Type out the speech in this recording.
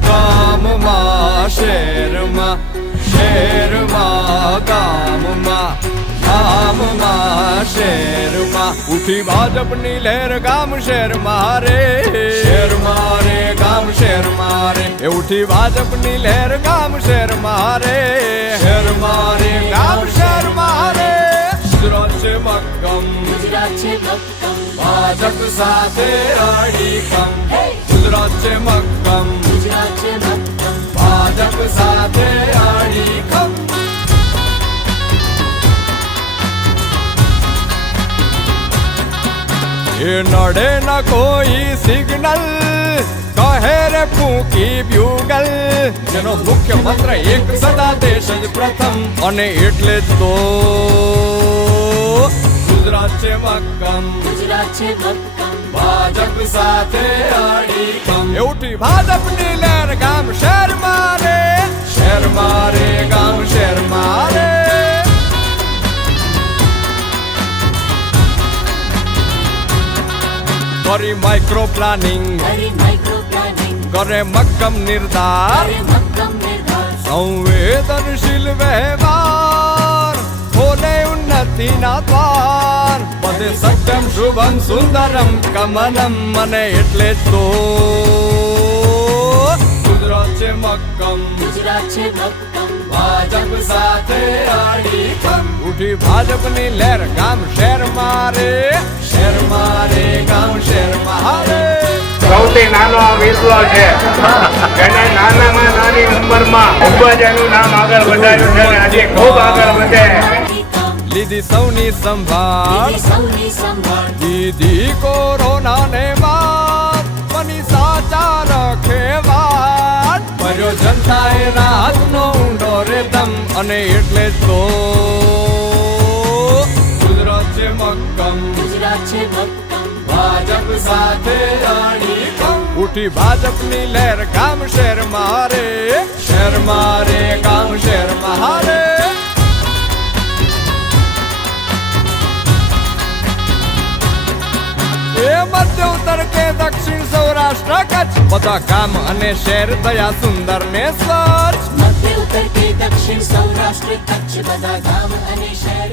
ગામમાં શહેરમાં, શહેરમાં ગામમાં, ગામમાં શહેરમાં ઉઠી ભાજપની લહેર ગામ શહેરમાં રે, શહેરમાં રે ગામ શહેરમાં રે એ ઉઠી ભાજપની લહેર ગામ શહેરમાં રે, શહેરમાં રે ગામ શહેરમાં રે. ગુજરાત છે મક્કમ, ગુજરાત છે મક્કમ, ભાજપ સાથે અડીખમ. ગુજરાત છે મક્કમ, ગુજરાત છે મક્કમ, ભાજપ સાથે અડીખમ. એ નડે ન કોઈ સિગ્નલ, કહે રે ફૂંકી બ્યુગલ, જેનો મુખ્ય મંત્ર એક સદા દેશ જ પ્રથમ. અને એટલે જ તો ગુજરાત છે મક્કમ, ગુજરાત છે મક્કમ, ભાજપ સાથે અડીખમ. એ ઉઠી ભાજપની લહેર ગામ શહેરમાં રે, શહેરમાં રે ગામ શહેરમાં રે. કરી માઇક્રો પ્લાનિંગ, કરી માઇક્રો પ્લાનિંગ, કરે મક્કમ નિર્ધાર, કરે મક્કમ નિર્ધાર, સંવેદનશીલ વ્યવહાર, ખોલે ઉન્નતિના દ્વાર, બધે સત્યમ શુભમ સુંદરમ કમલમ. અને એટલે જ તો ગુજરાત છે મક્કમ, ગુજરાત છે મક્કમ, ભાજપ સાથે અડીખમ. ઉઠી ભાજપની લહેર ગામ શહેરમાં રે, શહેરમાં રે ગામ શહેરમાં રે. સૌથી નાનો આ વિશ્વ છે, એને નાનામાં નાની ઉંમરમાં ખૂબ જ એનું નામ આગળ વધાર્યું છે અને આજે ખૂબ આગળ વધે. લીધી સૌની સંભાળ, લીધી સૌની સંભાળ, દીધી કોરોનાને બાદ, બની સાચા રખેવાળ, ભર્યો જનતાએ રાહતનો ઊંડો રેતમ. અને એટલે જ તો ગુજરાત છે મક્કમ, ગુજરાત છે મક્કમ, ભાજપ સાથે અડીખમ. ઉઠી ભાજપની લહેર ગામ શહેરમાં રે, શહેરમાં રે ગામ શહેરમાં રે. એ મધ્ય ઉત્તર કે દક્ષિણ સૌરાષ્ટ્ર કચ્છ, બધા ગામ અને શહેર થયા સુંદર ને સ્વચ્છ. મધ્ય ઉત્તર કે દક્ષિણ સૌરાષ્ટ્ર કચ્છ, બધા ગામ અને શહેર